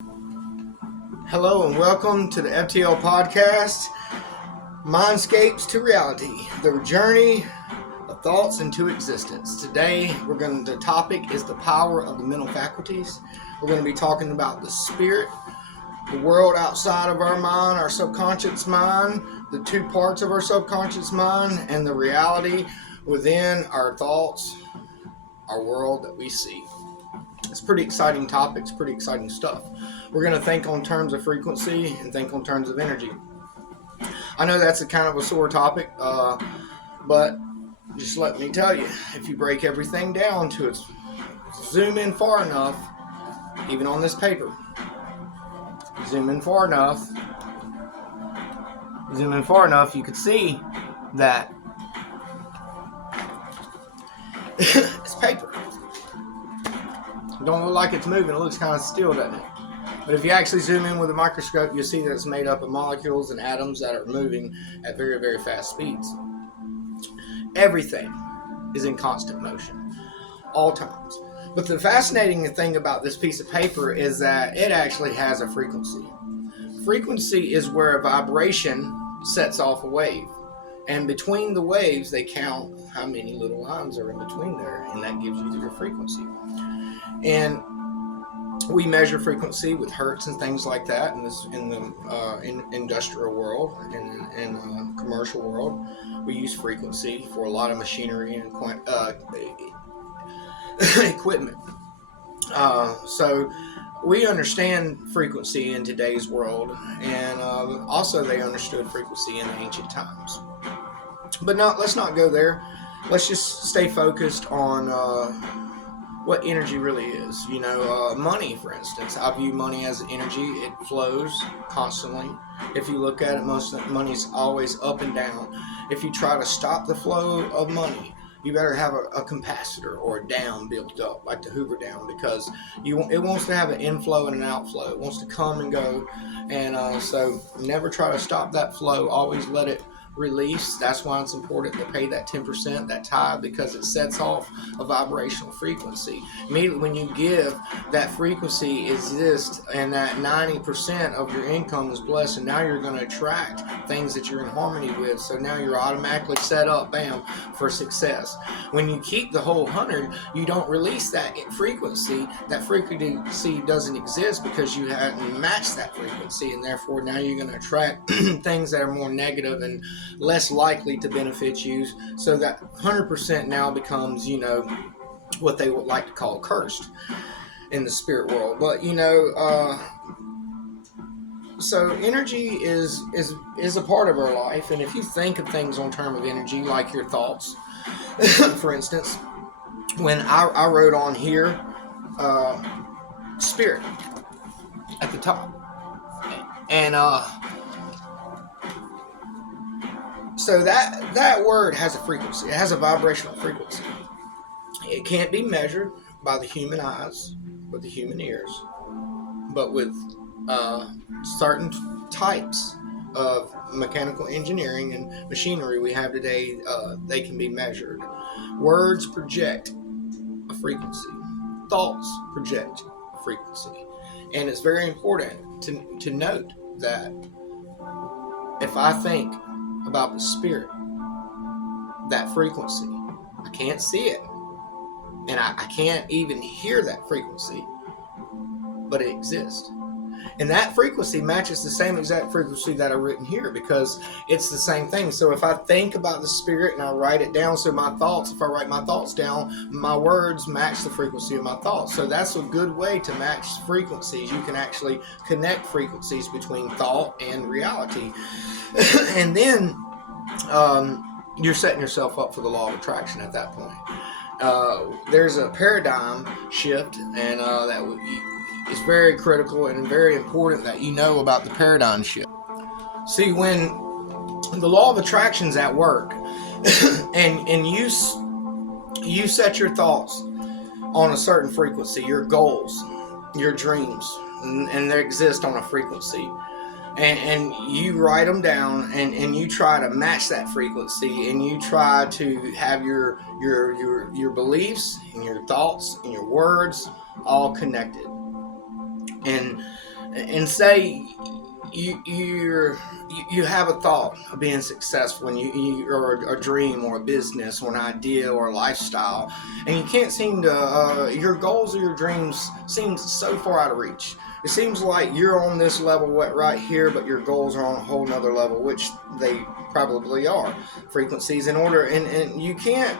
Hello and welcome to the FTL podcast, Mindscapes to Reality, the journey of thoughts into existence. Today, the topic is the power of the mental faculties. We're going to be talking about the spirit, the world outside of our mind, our subconscious mind, the two parts of our subconscious mind, and the reality within our thoughts, our world that we see. It's pretty exciting topics, pretty exciting stuff. We're going to think on terms of frequency and think on terms of energy. I know that's a kind of a sore topic, but just let me tell you, if you break everything down to its zoom in far enough, even on this paper, zoom in far enough, you could see that it's paper. It don't look like it's moving, it looks kind of still, doesn't it? But if you actually zoom in with a microscope, you'll see that it's made up of molecules and atoms that are moving at very, very fast speeds. Everything is in constant motion, all times. But the fascinating thing about this piece of paper is that it actually has a frequency. Frequency is where a vibration sets off a wave. And between the waves, they count how many little lines are in between there, and that gives you your frequency. And we measure frequency with hertz and things like that in the industrial world and in commercial world. We use frequency for a lot of machinery and equipment. So we understand frequency in today's world, and also they understood frequency in ancient times. But let's not go there. Let's just stay focused on what energy really is. Money, for instance. I view money as energy. It flows constantly. If you look at it, most money's always up and down. If you try to stop the flow of money, you better have a capacitor or a dam built up, like the Hoover Dam, because it wants to have an inflow and an outflow. It wants to come and go, and so never try to stop that flow. Always let it release. That's why it's important to pay that 10%, that tithe, because it sets off a vibrational frequency. Immediately when you give, that frequency exists, and that 90% of your income is blessed, and now you're going to attract things that you're in harmony with. So now you're automatically set up, bam, for success. When you keep the whole 100, you don't release that frequency. That frequency doesn't exist because you haven't matched that frequency, and therefore now you're going to attract things that are more negative and less likely to benefit you. So that 100% now becomes, what they would like to call cursed in the spirit world. But so energy is a part of our life, and if you think of things on terms of energy, like your thoughts, for instance, when I wrote on here spirit at the top, and so that word has a frequency. It has a vibrational frequency. It can't be measured by the human eyes, with the human ears, but with certain types of mechanical engineering and machinery we have today, they can be measured. Words project a frequency. Thoughts project a frequency. And it's very important to note that if I think about the spirit, that frequency, I can't see it, and I can't even hear that frequency, but it exists. And that frequency matches the same exact frequency that I've written here, because it's the same thing. So if I think about the spirit and I write it down, so my thoughts, if I write my thoughts down, my words match the frequency of my thoughts. So that's a good way to match frequencies. You can actually connect frequencies between thought and reality. And then you're setting yourself up for the law of attraction at that point. There's a paradigm shift, and it's very critical and very important that you know about the paradigm shift. See, when the law of attraction's at work, and you set your thoughts on a certain frequency, your goals, your dreams, and they exist on a frequency. And you write them down, and you try to match that frequency, and you try to have your beliefs and your thoughts and your words all connected. And and say you have a thought of being successful, and or a dream or a business or an idea or a lifestyle, and you can't seem to your goals or your dreams seem so far out of reach. It seems like you're on this level right here, but your goals are on a whole nother level, which they probably are. Frequencies in order, and you can't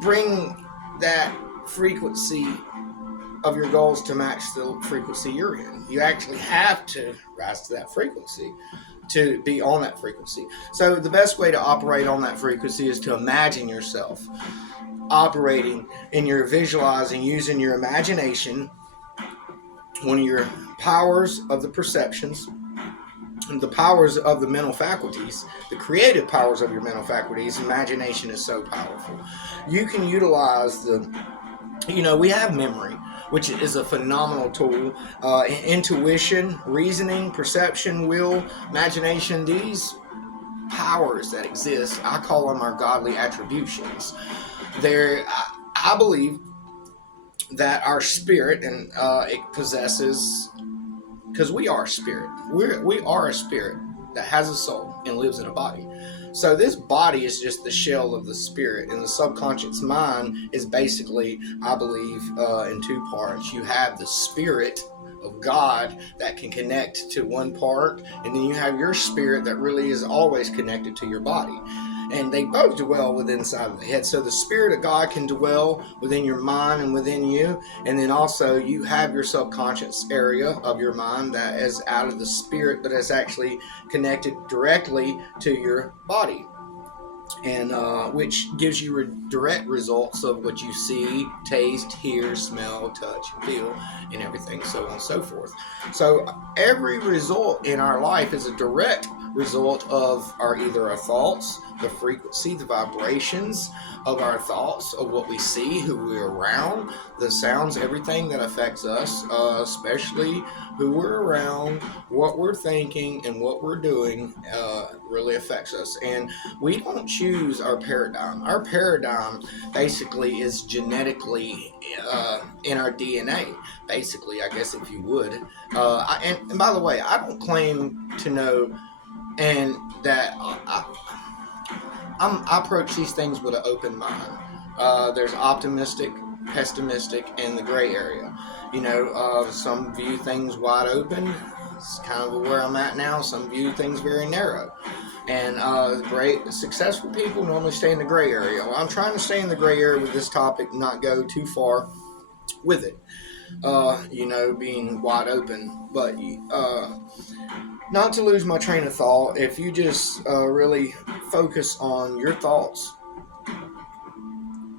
bring that frequency of your goals to match the frequency you're in. You actually have to rise to that frequency to be on that frequency. So the best way to operate on that frequency is to imagine yourself operating in your visualizing, using your imagination, one of your powers of the perceptions, the powers of the mental faculties, the creative powers of your mental faculties. Imagination is so powerful. You can utilize we have memory, which is a phenomenal tool. Intuition, reasoning, perception, will, imagination, these powers that exist, I call them our godly attributions. I believe that our spirit, and it possesses, because we are spirit. We are a spirit that has a soul and lives in a body. So this body is just the shell of the spirit, and the subconscious mind is basically, I believe, in two parts. You have the spirit of God that can connect to one part, and then you have your spirit that really is always connected to your body. And they both dwell within inside of the head. So the spirit of God can dwell within your mind and within you. And then also you have your subconscious area of your mind that is out of the spirit, but is actually connected directly to your body. And which gives you direct results of what you see, taste, hear, smell, touch, feel, and everything, so on and so forth. So every result in our life is a direct result of either our thoughts, the frequency, the vibrations of our thoughts, of what we see, who we're around, the sounds, everything that affects us, especially who we're around, what we're thinking, and what we're doing really affects us. And we don't choose our paradigm. Our paradigm basically is genetically in our DNA, basically, I guess, if you would. And by the way, I don't claim to know, and that I approach these things with an open mind. There's optimistic, pessimistic, and the gray area. Some view things wide open. It's kind of where I'm at now. Some view things very narrow. And great, successful people normally stay in the gray area. Well, I'm trying to stay in the gray area with this topic, not go too far with it. Being wide open. But not to lose my train of thought, if you just really focus on your thoughts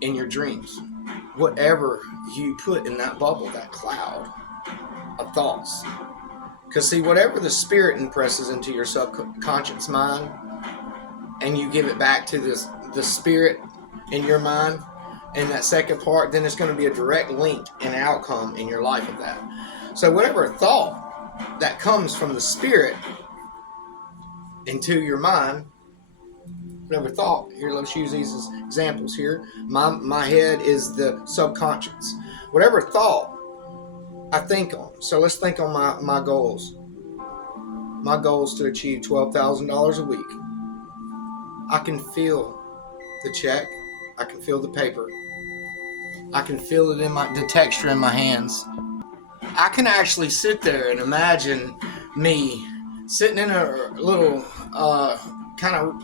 in your dreams, whatever you put in that bubble, that cloud of thoughts. Because see, whatever the spirit impresses into your subconscious mind, and you give it back to the spirit in your mind, and that second part, then it's going to be a direct link and outcome in your life of that. So whatever thought that comes from the spirit into your mind, whatever thought, here, let's use these as examples here. My head is the subconscious. Whatever thought I think on. So let's think on my goals. My goal is to achieve $12,000 a week. I can feel the check. I can feel the paper. I can feel it in the texture in my hands. I can actually sit there and imagine me sitting in a little kind of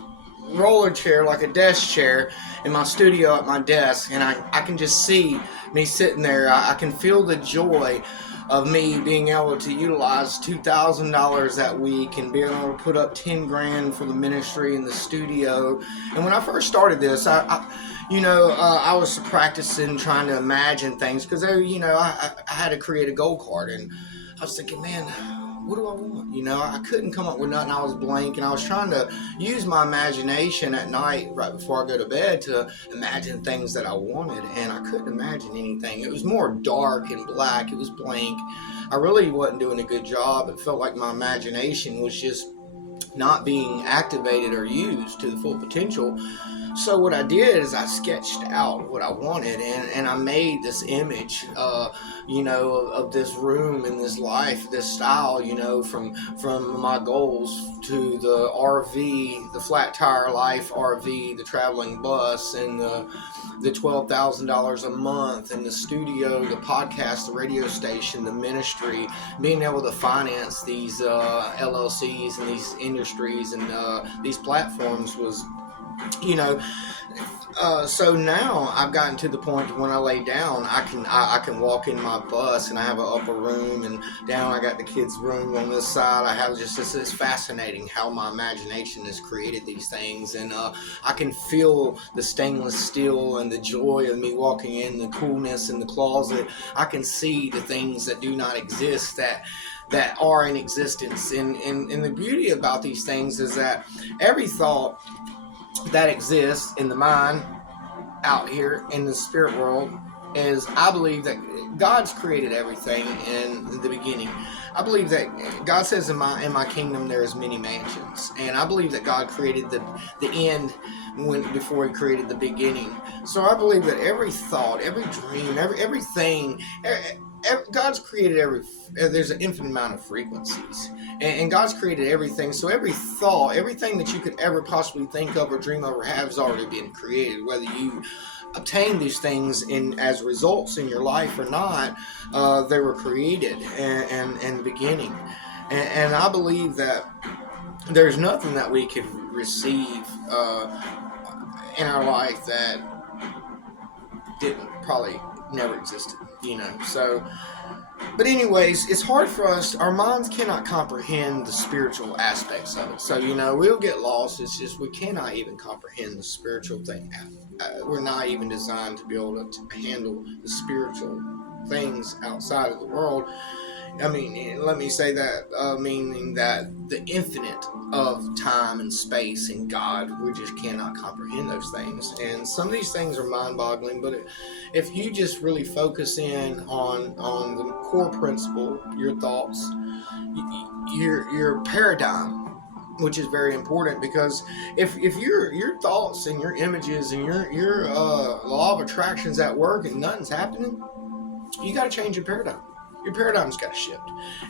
roller chair, like a desk chair, in my studio at my desk, and I can just see me sitting there. I can feel the joy of me being able to utilize $2,000 that week and being able to put up $10,000 for the ministry in the studio. And when I first started this, I was practicing trying to imagine things, because I had to create a goal card, and I was thinking, man, what do I want? I couldn't come up with nothing. I was blank, and I was trying to use my imagination at night right before I go to bed to imagine things that I wanted, and I couldn't imagine anything. It was more dark and black. It was blank. I really wasn't doing a good job. It felt like my imagination was just not being activated or used to the full potential. So what I did is I sketched out what I wanted, and I made this image of this room and this life, this style, from my goals to the RV, the flat tire life RV, the traveling bus, and the $12,000 a month, and the studio, the podcast, the radio station, the ministry, being able to finance these LLCs and these industries and these platforms was, you know, so now I've gotten to the point when I lay down, I can walk in my bus, and I have an upper room, and down I got the kids' room on this side. I have just it's fascinating how my imagination has created these things, and I can feel the stainless steel and the joy of me walking in, the coolness in the closet. I can see the things that do not exist that are in existence, and the beauty about these things is that every thought that exists in the mind out here in the spirit world is, I believe that God's created everything in the beginning. I believe that God says in my kingdom there is many mansions, and I believe that God created the end before He created the beginning. So I believe that every thought, every dream, everything. God's created there's an infinite amount of frequencies, and God's created everything. So every thought, everything that you could ever possibly think of or dream of or have has already been created. Whether you obtain these things as results in your life or not, they were created in the beginning. And I believe that there's nothing that we could receive in our life that didn't probably never existed, so. But anyways, it's hard for us. Our minds cannot comprehend the spiritual aspects of it. So, we'll get lost. It's just we cannot even comprehend the spiritual thing. We're not even designed to be able to handle the spiritual things outside of the world. I mean, let me say that, meaning that the infinite of time and space and God, we just cannot comprehend those things. And some of these things are mind-boggling, but if you just really focus in on the core principle, your thoughts, your paradigm, which is very important, because if your thoughts and your images and your law of attraction's at work and nothing's happening, you got to change your paradigm. Your paradigm's got to shift.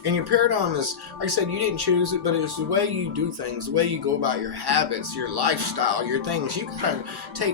And your paradigm is, like I said, you didn't choose it, but it's the way you do things, the way you go about your habits, your lifestyle, your things. You got to take